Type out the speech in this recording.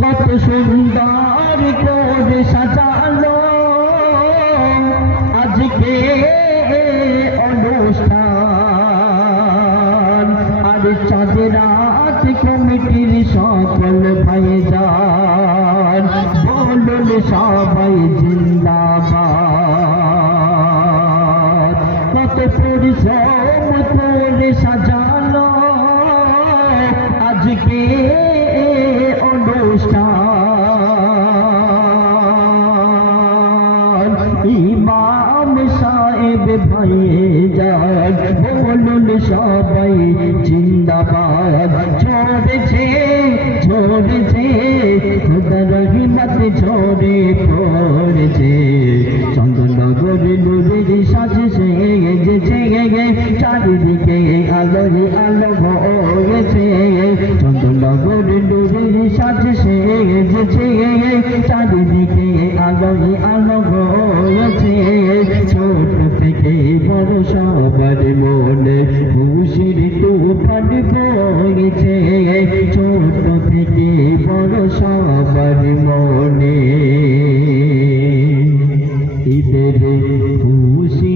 কত সুন্দর করে সাজালো আজকে অনুষ্ঠান। আর চাঁদ রাত কমিটির সকল ভাইজান বলুন সবাই জিন্দাবাদ। কত পরিশ্রম করে সাজালো আজকে অনুষ্ঠান। ইমাম সাহেব ভাইজান বলুন সবাই জিন্দাবাদ। ঝরেছে ঝরেছে খোদার রহমত ঝরে পড়েছে। চন্দননগর নূরের সাজে সেজেছে চারিদিকে আলোর আলো হয়েছে। চন্দননগর নূরের সাজে সেজেছে চারিদিকে আলোর আলো হয়েছে। ছোট থেকে বড় সবার মনে খুশির তুফান বইছে। ছোট থেকে বড় সবার মনে ঈদের খুশি